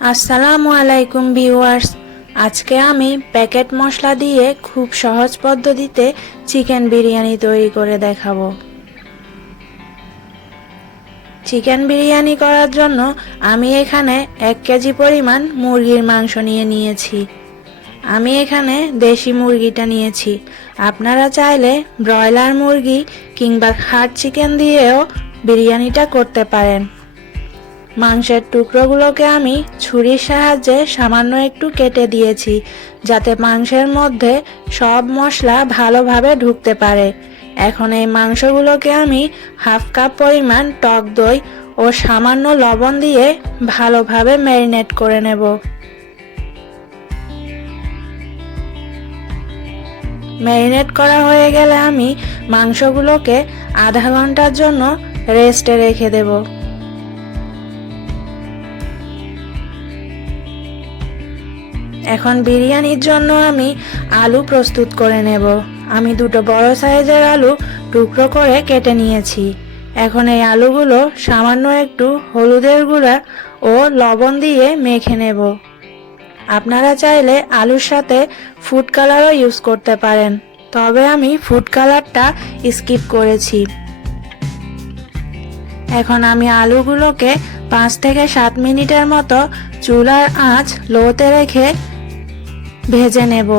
আসসালামু আলাইকুম ভিউয়ার্স। আজকে আমি প্যাকেট মশলা দিয়ে খুব সহজ পদ্ধতিতে চিকেন বিরিয়ানি তৈরি করে দেখাবো। চিকেন বিরিয়ানি করার জন্য আমি এখানে 1 কেজি পরিমাণ মুরগির মাংস নিয়েছি। আমি এখানে দেশি মুরগিটা নিয়েছি। আপনারা চাইলে ব্রয়লার মুরগি কিংবা হাড় চিকেন দিয়েও বিরিয়ানিটা করতে পারেন। মাংসের টুকরোগুলোকে আমি ছুরির সাহায্যে সামান্য একটু কেটে দিয়েছি, যাতে মাংসের মধ্যে সব মশলা ভালোভাবে ঢুকতে পারে। এখন এই মাংসগুলোকে আমি হাফ কাপ পরিমাণ টক দই ও সামান্য লবণ দিয়ে ভালোভাবে ম্যারিনেট করে নেব। ম্যারিনেট করা হয়ে গেলে আমি মাংসগুলোকে আধা ঘন্টার জন্য রেস্টে রেখে দেব। এখন বিরিয়ানির জন্য আমি আলু প্রস্তুত করে নেব। আমি দুটো বড় সাইজের আলু টুকরো করে কেটে নিয়েছি। এখন এই আলুগুলো সামান্য একটু হলুদের গুঁড়া ও লবণ দিয়ে মেখে নেব। আপনারা চাইলে আলুর সাথে ফুড কালারও ইউজ করতে পারেন, তবে আমি ফুড কালারটা স্কিপ করেছি। এখন আমি আলুগুলোকে 5 থেকে 7 মিনিটের মতো চুলার আঁচ লোতে রেখে ভেজে নেব।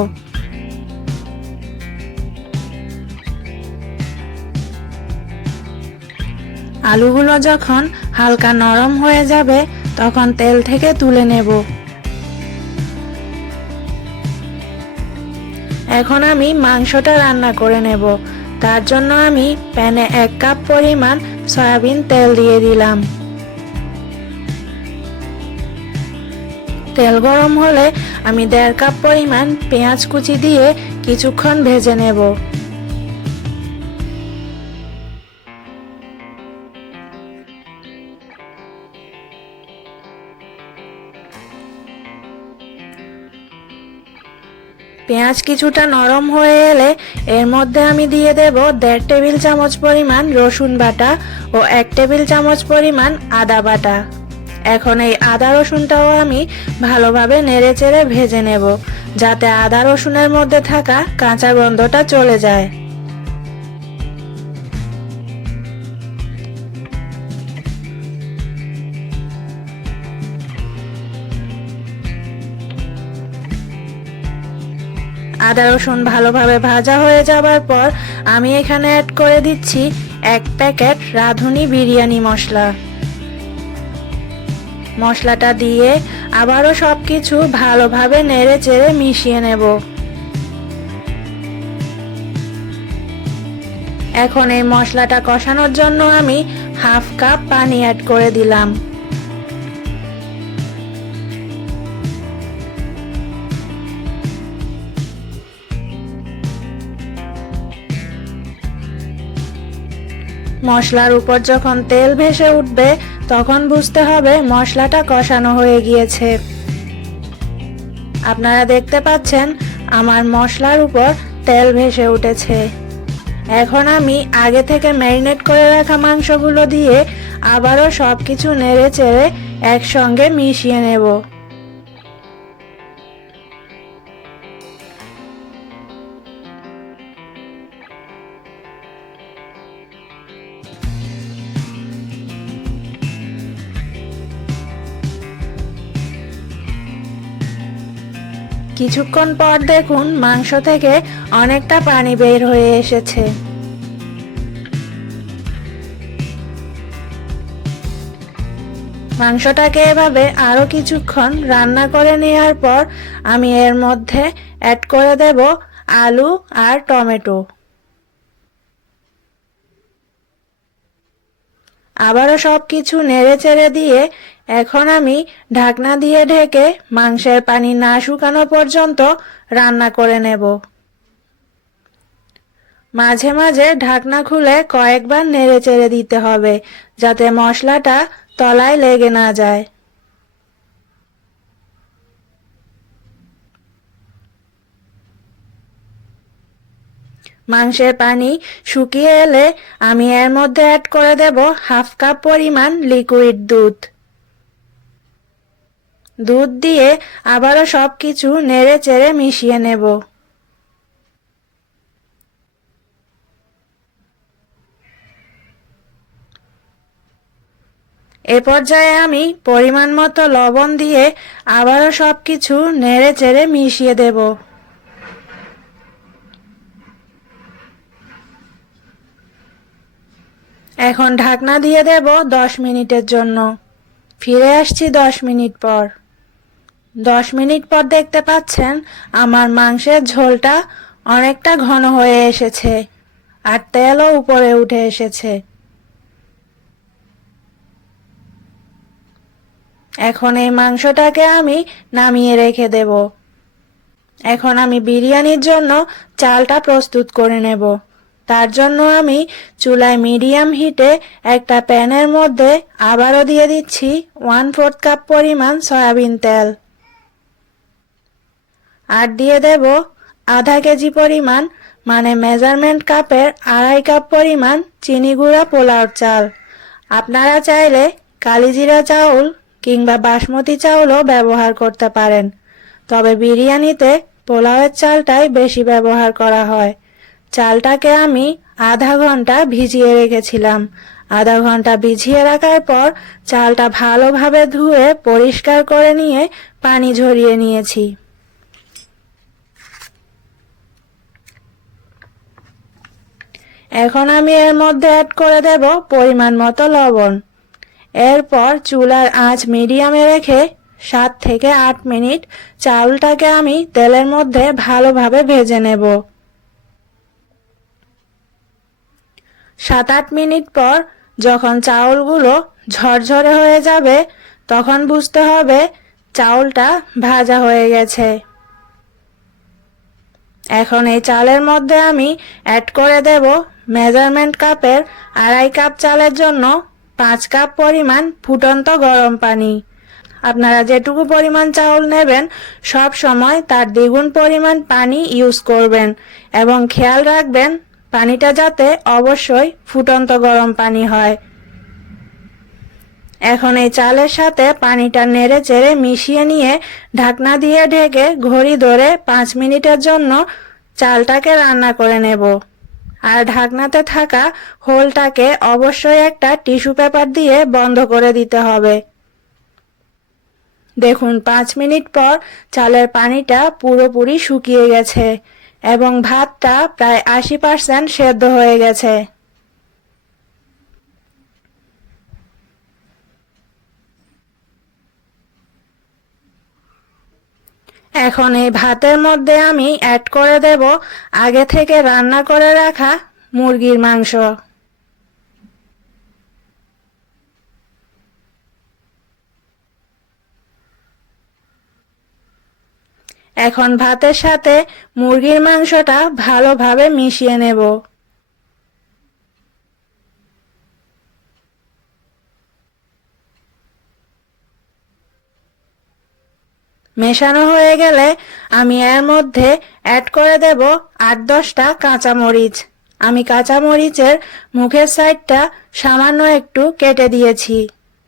আলুগুলো যখন হালকা নরম হয়ে যাবে তখন তেল থেকে তুলে নেব। এখন আমি মাংসটা রান্না করে নেব। তার জন্য আমি প্যানে 1 কাপ পরিমাণ সয়াবিন তেল দিয়ে দিলাম। তেল গরম হলে আমি 1.5 কাপ পরিমাণ পেঁয়াজ কুচি দিয়ে কিছুক্ষণ ভেজে নেব। পেঁয়াজ কিছুটা নরম হয়ে এলে এর মধ্যে আমি দিয়ে দেব 1.5 টেবিল চামচ পরিমাণ রসুন বাটা ও 1 টেবিল চামচ পরিমাণ আদা বাটা। এখন এই আদা রসুনটাও আমি ভালোভাবে নেড়েচেড়ে ভেজে নেব, যাতে আদা রসুনের মধ্যে থাকা কাঁচা গন্ধটা চলে যায়। আদা রসুন ভালোভাবে ভাজা হয়ে যাবার পর আমি এখানে অ্যাড করে দিচ্ছি 1 প্যাকেট রাঁধুনি বিরিয়ানি মশলা। মশলাটা দিয়ে আবারও সবকিছু ভালোভাবে নেড়েচেড়ে মিশিয়ে নেব। এখন এই মশলাটা কষানোর জন্য আমি হাফ কাপ পানি অ্যাড করে দিলাম। মশলার উপর যখন তেল ভেসে উঠবে তখন বুঝতে হবে মশলাটা কষানো হয়ে গিয়েছে। আপনারা দেখতে পাচ্ছেন আমার মশলার উপর তেল ভেসে উঠেছে। এখন আমি আগে থেকে ম্যারিনেট করে রাখা মাংসগুলো দিয়ে আবারও সবকিছু নেড়ে চেড়ে একসঙ্গে মিশিয়ে নেব। কিছুক্ষণ পর দেখুন মাংস থেকে অনেকটা পানি বের হয়ে এসেছে। মাংসটাকে এভাবে আরো কিছুক্ষণ রান্না করে নেওয়ার পর আমি এর মধ্যে অ্যাড করে দেব আলু আর টমেটো। আবারও সবকিছু নেড়ে চেড়ে দিয়ে এখন আমি ঢাকনা দিয়ে ঢেকে মাংসের পানি না শুকানো পর্যন্ত রান্না করে নেব। মাঝে মাঝে ঢাকনা খুলে কয়েকবার নেড়ে চেড়ে দিতে হবে, যাতে মশলাটা তলায় লেগে না যায়। মাংসের পানি শুকিয়ে এলে আমি এর মধ্যে অ্যাড করে দেব হাফ কাপ পরিমাণ লিকুইড দুধ। দুধ দিয়ে আবারও সবকিছু নেড়ে চেড়ে মিশিয়ে নেব। এ পর্যায়ে আমি পরিমাণ মতো লবণ দিয়ে আবারও সবকিছু নেড়ে চেড়ে মিশিয়ে দেব। এখন ঢাকনা দিয়ে দেব 10 মিনিটের জন্য। ফিরে আসছি 10 মিনিট পর। 10 মিনিট পর দেখতে পাচ্ছেন আমার মাংসের ঝোলটা অনেকটা ঘন হয়ে এসেছে আর তেলও উপরে উঠে এসেছে। এখন এই মাংসটাকে আমি নামিয়ে রেখে দেব। এখন আমি বিরিয়ানির জন্য চালটা প্রস্তুত করে নেব। তার জন্য আমি চুলায় মিডিয়াম হিটে একটা প্যানের মধ্যে আবারও দিয়ে দিচ্ছি 1/4 কাপ পরিমাণ সয়াবিন তেল। আর দিয়ে দেব আধা কেজি পরিমাণ মানে মেজারমেন্ট কাপের 2.5 কাপ পরিমাণ চিনি গুঁড়া পোলাওর চাল। আপনারা চাইলে কালিজিরা চাউল কিংবা বাসমতি চাউলও ব্যবহার করতে পারেন, তবে বিরিয়ানিতে পোলাওয়ের চালটাই বেশি ব্যবহার করা হয়। চালটাকে আমি আধা ঘন্টা ভিজিয়ে রেখেছিলাম। আধা ঘন্টা ভিজিয়ে রাখার পর চালটা ভালোভাবে ধুয়ে পরিষ্কার করে নিয়ে পানি ঝরিয়ে নিয়েছি। এখন আমি এর মধ্যে অ্যাড করে দেব পরিমাণ মতো লবণ। এরপর চুলার আঁচ মিডিয়ামে রেখে 7 থেকে 8 মিনিট চাউলটাকে আমি তেলের মধ্যে ভালোভাবে ভেজে নেব। 7-8 মিনিট পর যখন চাউলগুলো ঝরঝরে হয়ে যাবে তখন বুঝতে হবে চাউলটা ভাজা হয়ে গেছে। এখন এই চালের মধ্যে আমি অ্যাড করে দেব মেজারমেন্ট কাপের 2.5 কাপ চালের জন্য 5 কাপ পরিমাণ ফুটন্ত গরম পানি। আপনারা যেটুকু পরিমাণ চাউল নেবেন সব সময় তার দ্বিগুণ পরিমাণ পানি ইউজ করবেন এবং খেয়াল রাখবেন পানিটা যাতে অবশ্যই ফুটন্ত গরম পানি হয়। এখন এই চালের সাথে পানিটা নেড়ে চেড়ে মিশিয়ে নিয়ে ঢাকনা দিয়ে ঢেকে ঘড়ি ধরে 5 মিনিটের জন্য চালটাকে রান্না করে নেব। আর ঢাকনাতে থাকা হোলটাকে অবশ্যই একটা টিস্যু পেপার দিয়ে বন্ধ করে দিতে হবে। দেখুন 5 মিনিট পর চালের পানিটা পুরোপুরি শুকিয়ে গেছে এবং ভাতটা প্রায় 80% সেদ্ধ হয়ে গেছে। এখন এই ভাতের মধ্যে আমি অ্যাড করে দেব আগে থেকে রান্না করে রাখা মুরগির মাংস। এখন ভাতের সাথে মুরগির মাংসটা ভালোভাবে মিশিয়ে নেব। মেশানো হয়ে গেলে আমি এর মধ্যে অ্যাড করে দেব 8-10টা কাঁচামরিচ। আমি কাঁচামরিচের মুখের সাইডটা সামান্য একটু কেটে দিয়েছি,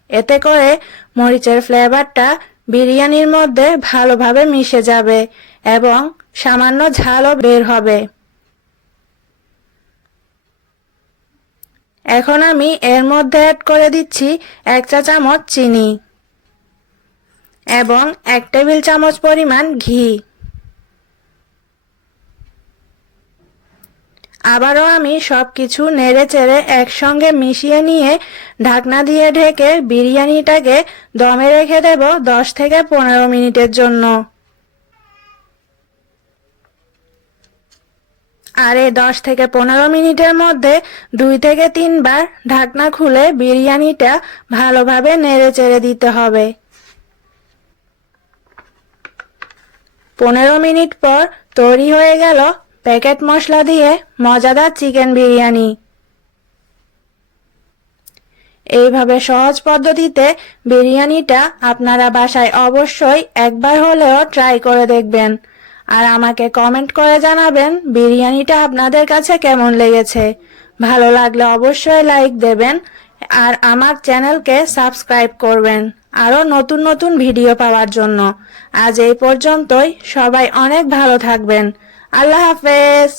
এতে করে মরিচের ফ্লেভারটা বিরিয়ানির মধ্যে ভালোভাবে মিশে যাবে এবং সামান্য ঝালও বের হবে। এখন আমি এর মধ্যে অ্যাড করে দিচ্ছি 1 চা চামচ চিনি এবং 1 টেবিল চামচ পরিমাণ ঘি। আবারও আমি সবকিছু নেড়ে চেড়ে একসঙ্গে মিশিয়ে নিয়ে ঢাকনা দিয়ে ঢেকে বিরিয়ানিটাকে দমে রেখে দেব 10 থেকে 15 মিনিটের জন্য। আর এই 10 থেকে 15 মিনিটের মধ্যে 2 থেকে 3 বার ঢাকনা খুলে বিরিয়ানিটা ভালোভাবে নেড়ে চেড়ে দিতে হবে। 15 মিনিট পর তৈরি হয়ে গেল প্যাকেট মশলা দিয়ে মজাদার চিকেন বিরিয়ানি। এইভাবে সহজ পদ্ধতিতে বিরিয়ানিটা আপনারা বাসায় অবশ্যই একবার হলেও ট্রাই করে দেখবেন আর আমাকে কমেন্ট করে জানাবেন বিরিয়ানিটা আপনাদের কাছে কেমন লেগেছে। ভালো লাগলে অবশ্যই লাইক দেবেন আর আমার চ্যানেলকে সাবস্ক্রাইব করবেন আরো নতুন নতুন ভিডিও পাওয়ার জন্য। আজ এই পর্যন্তই, সবাই অনেক ভালো থাকবেন। আল্লাহ হাফেজ।